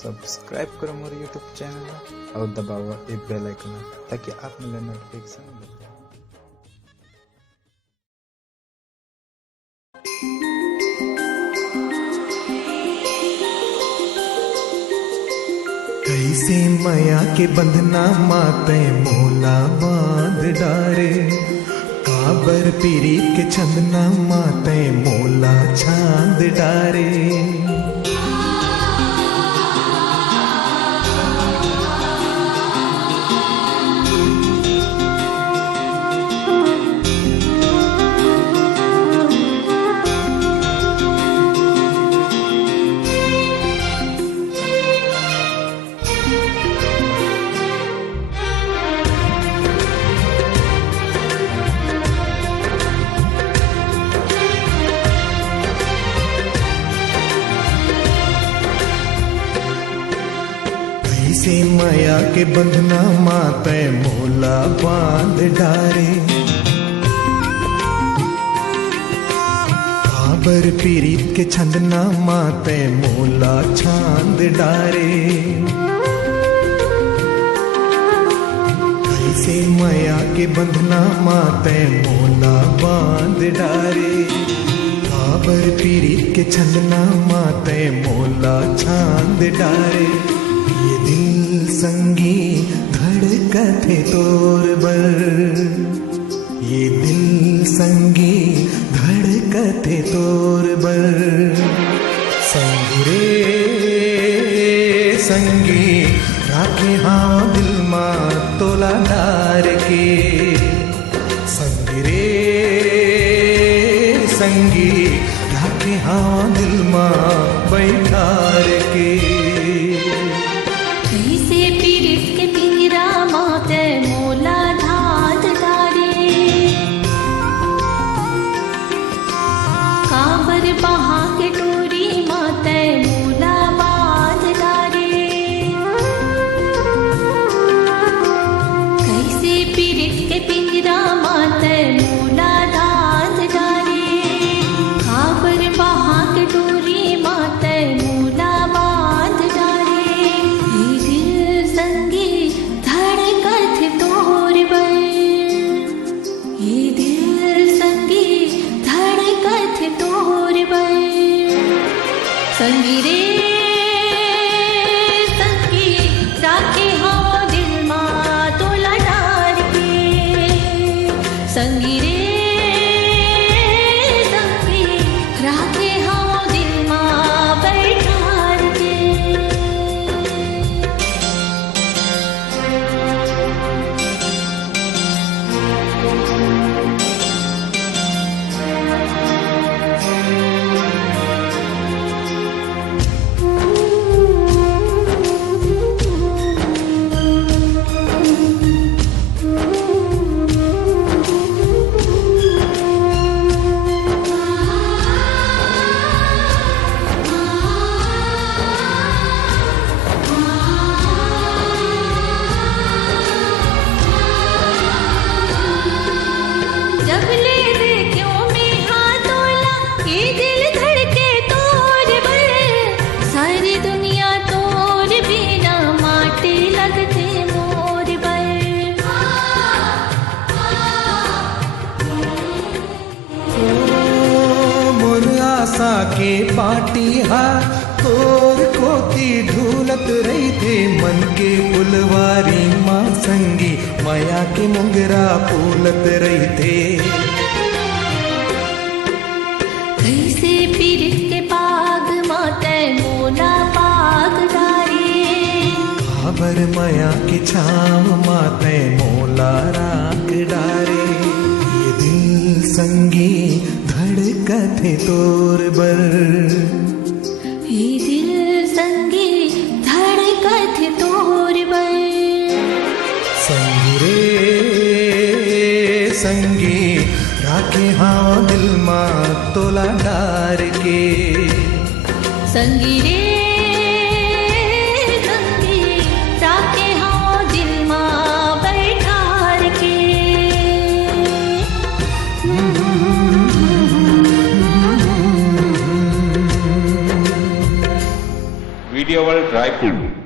Subscribe करो मोर YouTube channel और दबाओ ये बेल आइकन ताकि आप मिले नोटिफिकेशन मिले। कैसे माया के बंधना माते मोला बांध डारे, काबर पीरी के चंदना माते मोला चांद डारे। कैसे माया के बंधना माते मोला बांध डारे, काबर पीरीत के छंदना माते मोला चांद डारे। कैसे माया के बंधना माते मोला बांध डारे, काबर पीरीत के छंदना माते मोला चांद डारे। ये दिल संगी धड़कते तोर बर, ये दिल संगी धड़कते तोर बर। संगी रे संगी राखे हाँ दिल माँ तोला डार के। संगी रे संगी राखे हाँ दिल माँ बैठार के। संगी रे संगी राखे हाँ दिल माँ तोला डार के। संगी रे संगी राखे हाँ दिल माँ बैठार के। आशा के पाटी हा तोर कोती ढूलत रही थे, मन के फुलवारी माँ संगी माया के मुंगरा फूलत रही थे। कैसे पीरित के पाग माते मोला पाग डारे, काबर माया के छाव माते मोला राख डारे। ये दिल संगी धड़कते तोर बर, ये दिल संगी धड़कते तोर बर। संगी रे संगी राखे हाँ दिल माँ तोला डार के। संगी रे संगी राखे हाँ दिल माँ बैठार के। Video world Raipur.